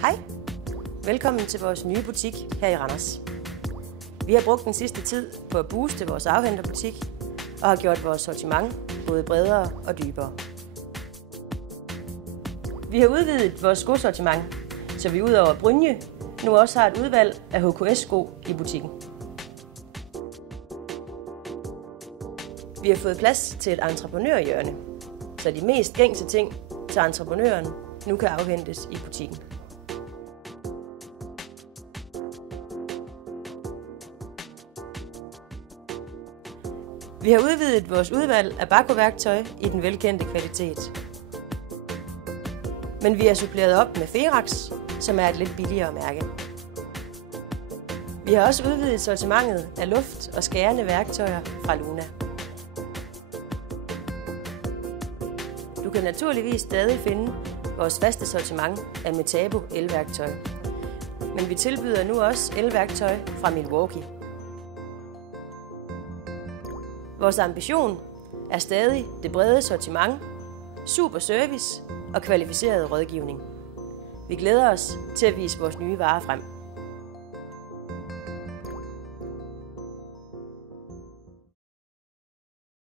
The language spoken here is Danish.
Hej! Velkommen til vores nye butik her i Randers. Vi har brugt den sidste tid på at booste vores afhenterbutik og har gjort vores sortiment både bredere og dybere. Vi har udvidet vores skosortiment, så vi udover Brynje nu også har et udvalg af HKS-sko i butikken. Vi har fået plads til et entreprenørhjørne, så de mest gængse ting til entreprenøren nu kan afhentes i butikken. Vi har udvidet vores udvalg af Bako-værktøj i den velkendte kvalitet. Men vi har suppleret op med Ferax, som er et lidt billigere mærke. Vi har også udvidet sortimentet af luft- og skærende værktøjer fra Luna. Du kan naturligvis stadig finde vores faste sortiment af Metabo elværktøj. Men vi tilbyder nu også elværktøj fra Milwaukee. Vores ambition er stadig det brede sortiment, super service og kvalificeret rådgivning. Vi glæder os til at vise vores nye varer frem.